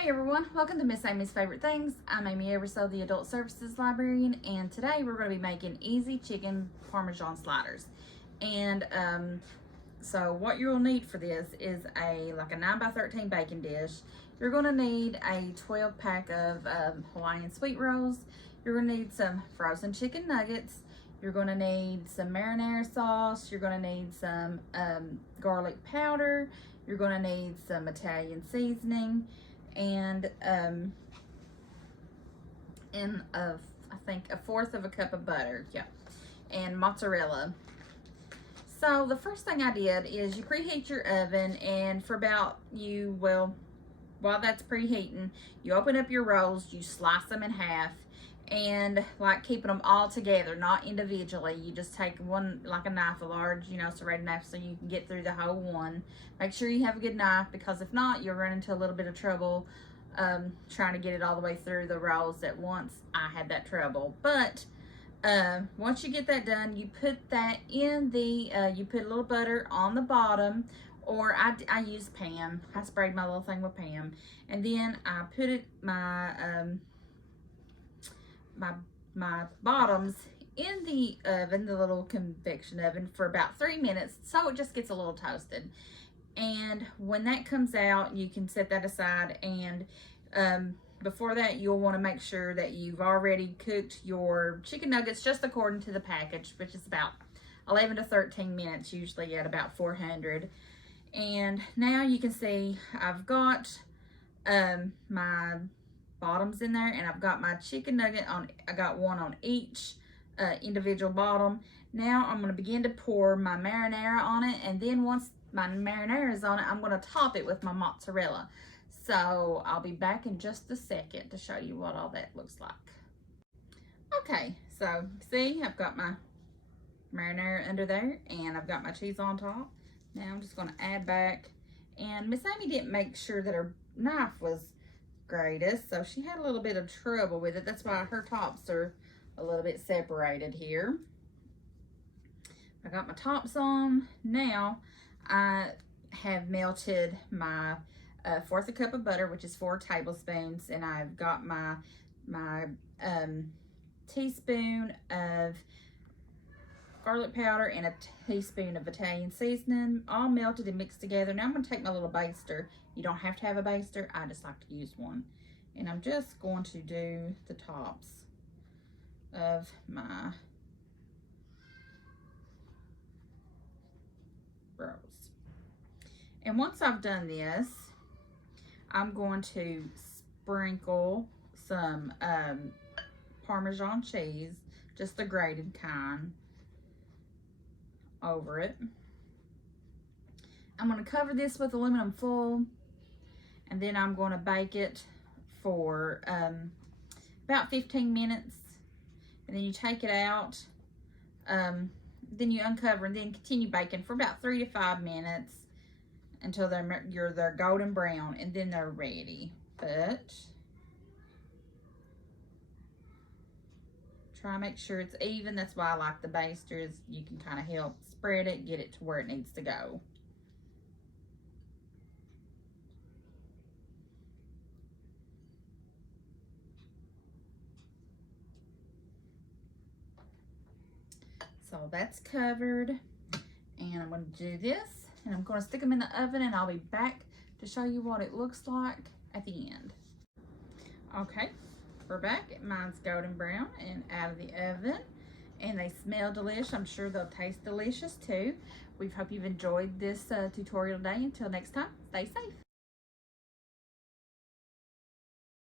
Hey everyone, welcome to Miss Amy's Favorite Things. I'm Amy Everso, the Adult Services Librarian, and today we're going to be making easy chicken Parmesan sliders. And so what you'll need for this is like a 9x13 baking dish. You're going to need a 12 pack of Hawaiian sweet rolls. You're going to need some frozen chicken nuggets. You're going to need some marinara sauce. You're going to need some garlic powder. You're going to need some Italian seasoning. And I think a fourth of a cup of butter, yeah, and mozzarella. So the first thing I did is you preheat your oven, and for about while that's preheating, you open up your rolls, you slice them in half, and like keeping them all together, not individually. You just take one, like a knife, a large, serrated knife, so you can get through the whole one. Make sure you have a good knife, because if not, you'll run into a little bit of trouble trying to get it all the way through the rolls at once. I had that trouble, but once you get that done, you put that in the you put a little butter on the bottom, or I use Pam. I sprayed my little thing with Pam, and then I put it my bottoms in the oven, the little convection oven, for about 3 minutes, so it just gets a little toasted. And when that comes out, you can set that aside, and before that, you'll want to make sure that you've already cooked your chicken nuggets just according to the package, which is about 11 to 13 minutes, usually at about 400. And now you can see I've got my bottoms in there, and I've got my chicken nugget on. I got one on each individual bottom. Now I'm going to begin to pour my marinara on it, and then once my marinara is on it, I'm going to top it with my mozzarella. So I'll be back in just a second to show you what all that looks like. Okay, so see, I've got my marinara under there, and I've got my cheese on top. Now I'm just going to add back, and Miss Amy didn't make sure that her knife was greatest, so she had a little bit of trouble with it. That's why her tops are a little bit separated here. I got my tops on. Now I have melted my fourth a cup of butter, which is 4 tablespoons, and I've got my teaspoon of garlic powder and a teaspoon of Italian seasoning, all melted and mixed together. Now I'm going to take my little baster. You don't have to have a baster. I just like to use one. And I'm just going to do the tops of my rolls. And once I've done this, I'm going to sprinkle some Parmesan cheese, just the grated kind, over it. I'm going to cover this with aluminum foil, and then I'm going to bake it for about 15 minutes. And then you take it out, then you uncover, and then continue baking for about 3 to 5 minutes until they're golden brown, and then they're ready. But try to make sure it's even. That's why I like the basters. You can kind of help spread it, get it to where it needs to go. So that's covered, and I'm going to do this, and I'm going to stick them in the oven, and I'll be back to show you what it looks like at the end. Okay, we're back. Mine's golden brown and out of the oven, and they smell delicious. I'm sure they'll taste delicious too. We hope you've enjoyed this tutorial today. Until next time, stay safe.